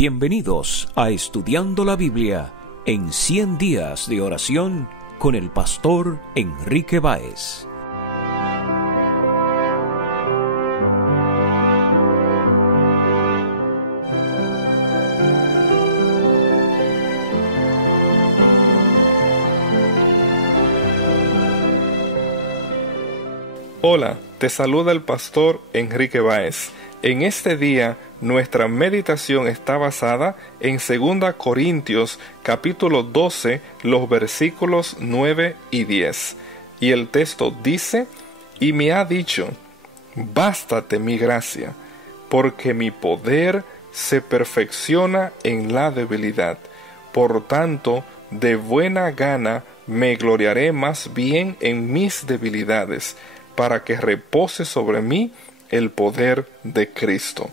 Bienvenidos a Estudiando la Biblia en 100 días de oración con el pastor Enrique Báez. Hola, te saluda el pastor Enrique Báez. En este día, nuestra meditación está basada en 2 Corintios capítulo 12, los versículos 9 y 10. Y el texto dice: y me ha dicho, bástate mi gracia, porque mi poder se perfecciona en la debilidad. Por tanto, de buena gana me gloriaré más bien en mis debilidades, para que repose sobre mí el poder de Cristo.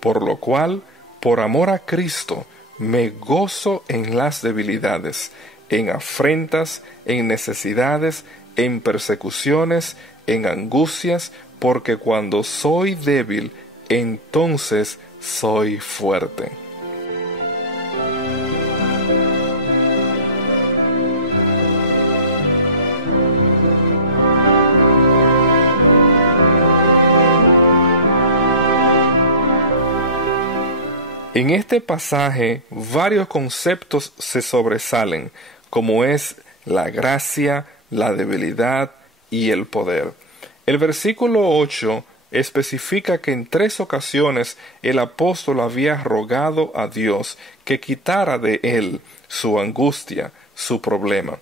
Por lo cual, por amor a Cristo, me gozo en las debilidades, en afrentas, en necesidades, en persecuciones, en angustias, porque cuando soy débil, entonces soy fuerte. En este pasaje varios conceptos se sobresalen, como es la gracia, la debilidad y el poder. El versículo 8 especifica que en 3 ocasiones el apóstol había rogado a Dios que quitara de él su angustia, su problema.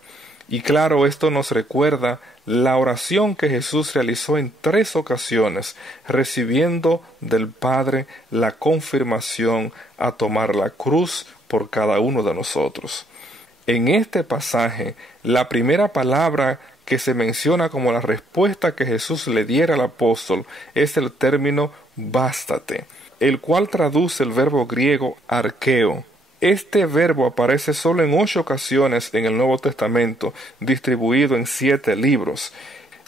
Y claro, esto nos recuerda la oración que Jesús realizó en 3 ocasiones, recibiendo del Padre la confirmación a tomar la cruz por cada uno de nosotros. En este pasaje, la primera palabra que se menciona como la respuesta que Jesús le diera al apóstol es el término bástate, el cual traduce el verbo griego arqueo. Este verbo aparece solo en 8 ocasiones en el Nuevo Testamento, distribuido en 7 libros.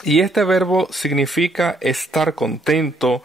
Y este verbo significa estar contento,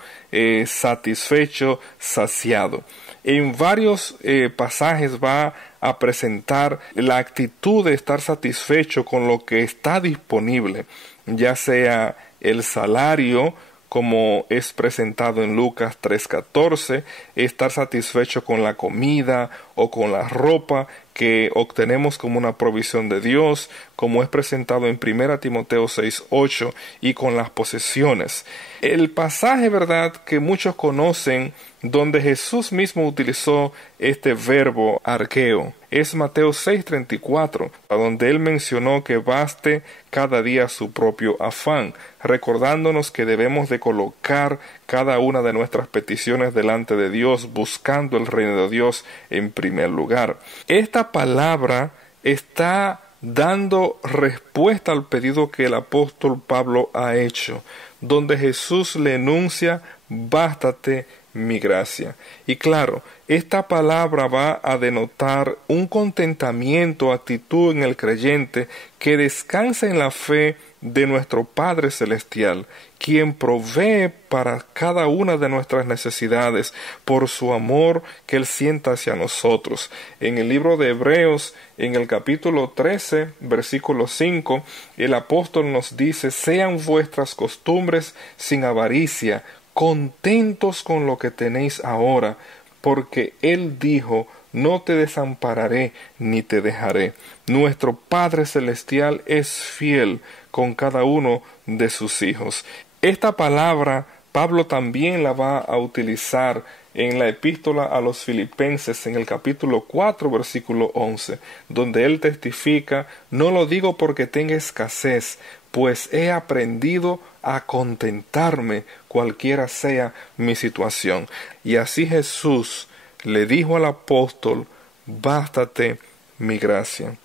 satisfecho, saciado. En varios pasajes va a presentar la actitud de estar satisfecho con lo que está disponible, ya sea el salario, como es presentado en Lucas 3:14, estar satisfecho con la comida o con la ropa que obtenemos como una provisión de Dios, como es presentado en 1 Timoteo 6:8, y con las posesiones. El pasaje, ¿verdad?, que muchos conocen, donde Jesús mismo utilizó este verbo arqueo, es Mateo 6:34, donde él mencionó que baste cada día su propio afán, recordándonos que debemos de colocar cada una de nuestras peticiones delante de Dios, buscando el reino de Dios en primer lugar. Esta palabra está dando respuesta al pedido que el apóstol Pablo ha hecho, donde Jesús le enuncia: bástate mi gracia. Y claro, esta palabra va a denotar un contentamiento, actitud en el creyente que descansa en la fe de nuestro Padre Celestial, quien provee para cada una de nuestras necesidades por su amor que Él sienta hacia nosotros. En el libro de Hebreos, en el capítulo 13, versículo 5, el apóstol nos dice: sean vuestras costumbres sin avaricia, contentos con lo que tenéis ahora, porque Él dijo: no te desampararé ni te dejaré. Nuestro Padre Celestial es fiel con cada uno de sus hijos. Esta palabra Pablo también la va a utilizar en la epístola a los Filipenses, en el capítulo 4, versículo 11, donde él testifica: no lo digo porque tenga escasez, pues he aprendido a contentarme cualquiera sea mi situación. Y así Jesús le dijo al apóstol: bástate mi gracia.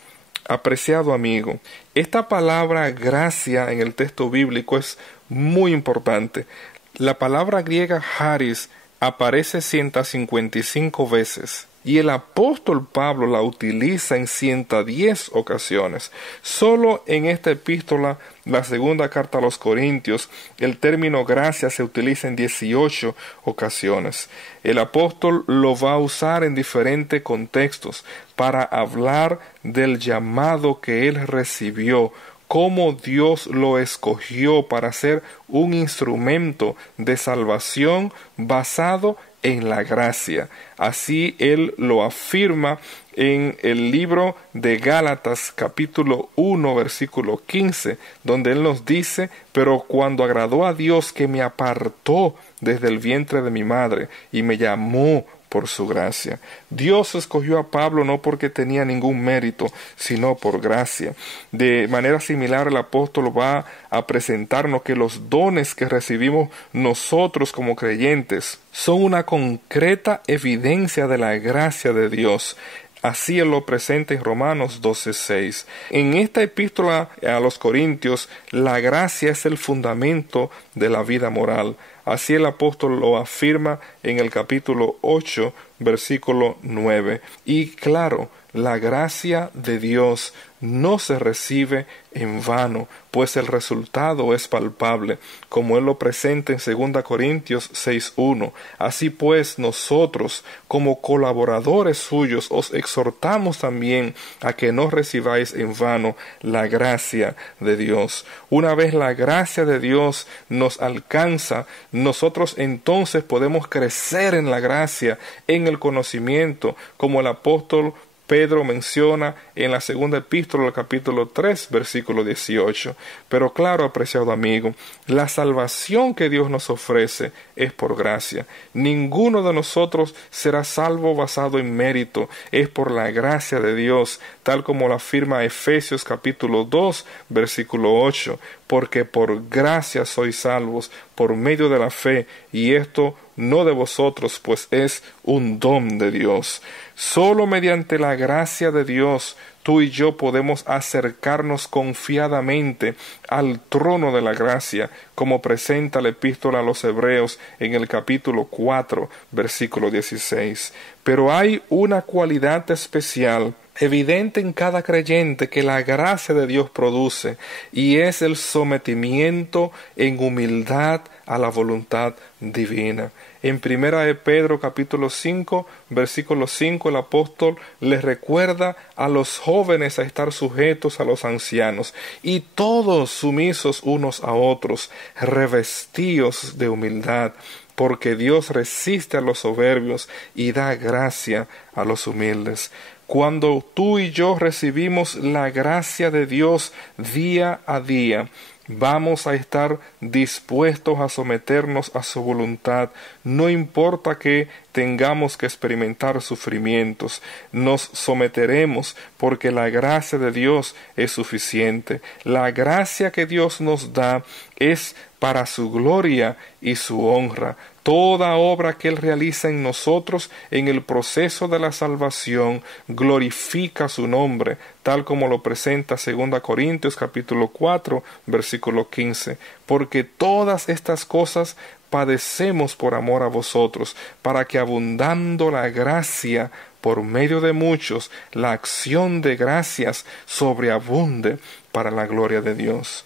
Apreciado amigo, esta palabra gracia en el texto bíblico es muy importante. La palabra griega charis aparece 155 veces y el apóstol Pablo la utiliza en 110 ocasiones. Solo en esta epístola, la segunda carta a los Corintios, el término gracia se utiliza en 18 ocasiones. El apóstol lo va a usar en diferentes contextos para hablar del llamado que él recibió, cómo Dios lo escogió para ser un instrumento de salvación basado en la gracia. Así él lo afirma en el libro de Gálatas capítulo 1 versículo 15, donde él nos dice: pero cuando agradó a Dios, que me apartó desde el vientre de mi madre y me llamó por su gracia. Dios escogió a Pablo no porque tenía ningún mérito, sino por gracia. De manera similar, el apóstol va a presentarnos que los dones que recibimos nosotros como creyentes son una concreta evidencia de la gracia de Dios. Así él lo presenta en Romanos 12:6. En esta epístola a los Corintios, la gracia es el fundamento de la vida moral. Así el apóstol lo afirma en el capítulo 8, versículo 9. Y claro, la gracia de Dios no se recibe en vano, pues el resultado es palpable, como él lo presenta en 2 Corintios 6:1. Así pues, nosotros, como colaboradores suyos, os exhortamos también a que no recibáis en vano la gracia de Dios. Una vez la gracia de Dios nos alcanza, nosotros entonces podemos crecer en la gracia, en el conocimiento, como el apóstol Pedro menciona en la segunda epístola, el capítulo 3, versículo 18. Pero claro, apreciado amigo, la salvación que Dios nos ofrece es por gracia. Ninguno de nosotros será salvo basado en mérito, es por la gracia de Dios, tal como lo afirma Efesios capítulo 2, versículo 8. Porque por gracia sois salvos, por medio de la fe, y esto no de vosotros, pues es un don de Dios. Solo mediante la gracia de Dios, tú y yo podemos acercarnos confiadamente al trono de la gracia, como presenta la epístola a los Hebreos en el capítulo 4, versículo 16. Pero hay una cualidad especial evidente en cada creyente que la gracia de Dios produce, y es el sometimiento en humildad a la voluntad divina. En primera de Pedro capítulo 5, versículo 5, el apóstol les recuerda a los jóvenes a estar sujetos a los ancianos, y todos sumisos unos a otros, revestidos de humildad, porque Dios resiste a los soberbios y da gracia a los humildes. Cuando tú y yo recibimos la gracia de Dios día a día, vamos a estar dispuestos a someternos a su voluntad, no importa que tengamos que experimentar sufrimientos, nos someteremos porque la gracia de Dios es suficiente. La gracia que Dios nos da es para su gloria y su honra. Toda obra que Él realiza en nosotros en el proceso de la salvación glorifica su nombre, tal como lo presenta 2 Corintios capítulo 4, versículo 15. Porque todas estas cosas padecemos por amor a vosotros, para que abundando la gracia por medio de muchos, la acción de gracias sobreabunde para la gloria de Dios.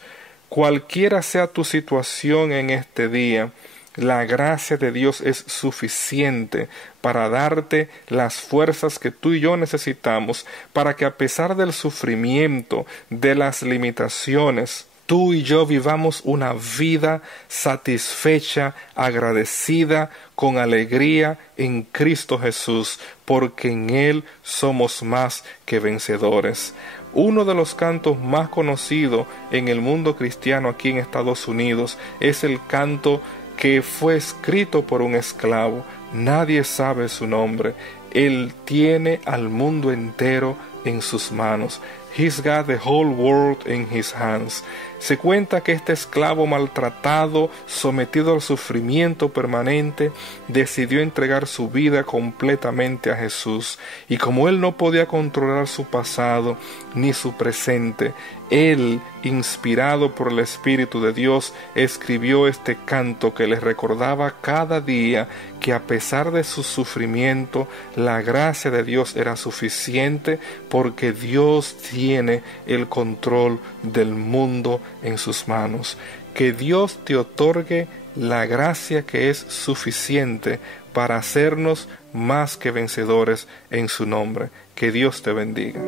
Cualquiera sea tu situación en este día, la gracia de Dios es suficiente para darte las fuerzas que tú y yo necesitamos para que a pesar del sufrimiento, de las limitaciones, tú y yo vivamos una vida satisfecha, agradecida, con alegría en Cristo Jesús, porque en Él somos más que vencedores. Uno de los cantos más conocidos en el mundo cristiano aquí en Estados Unidos es el canto que fue escrito por un esclavo. Nadie sabe su nombre. Él tiene al mundo entero en sus manos. He's got the whole world in his hands. Se cuenta que este esclavo maltratado, sometido al sufrimiento permanente, decidió entregar su vida completamente a Jesús. Y como él no podía controlar su pasado ni su presente, él, inspirado por el Espíritu de Dios, escribió este canto que les recordaba cada día que a pesar de su sufrimiento, la gracia de Dios era suficiente, porque Dios tiene el control del mundo en sus manos. Que Dios te otorgue la gracia que es suficiente para hacernos más que vencedores en su nombre. Que Dios te bendiga.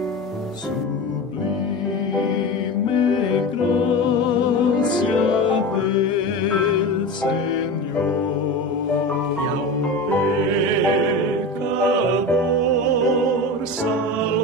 Señor, y a un pecador salva.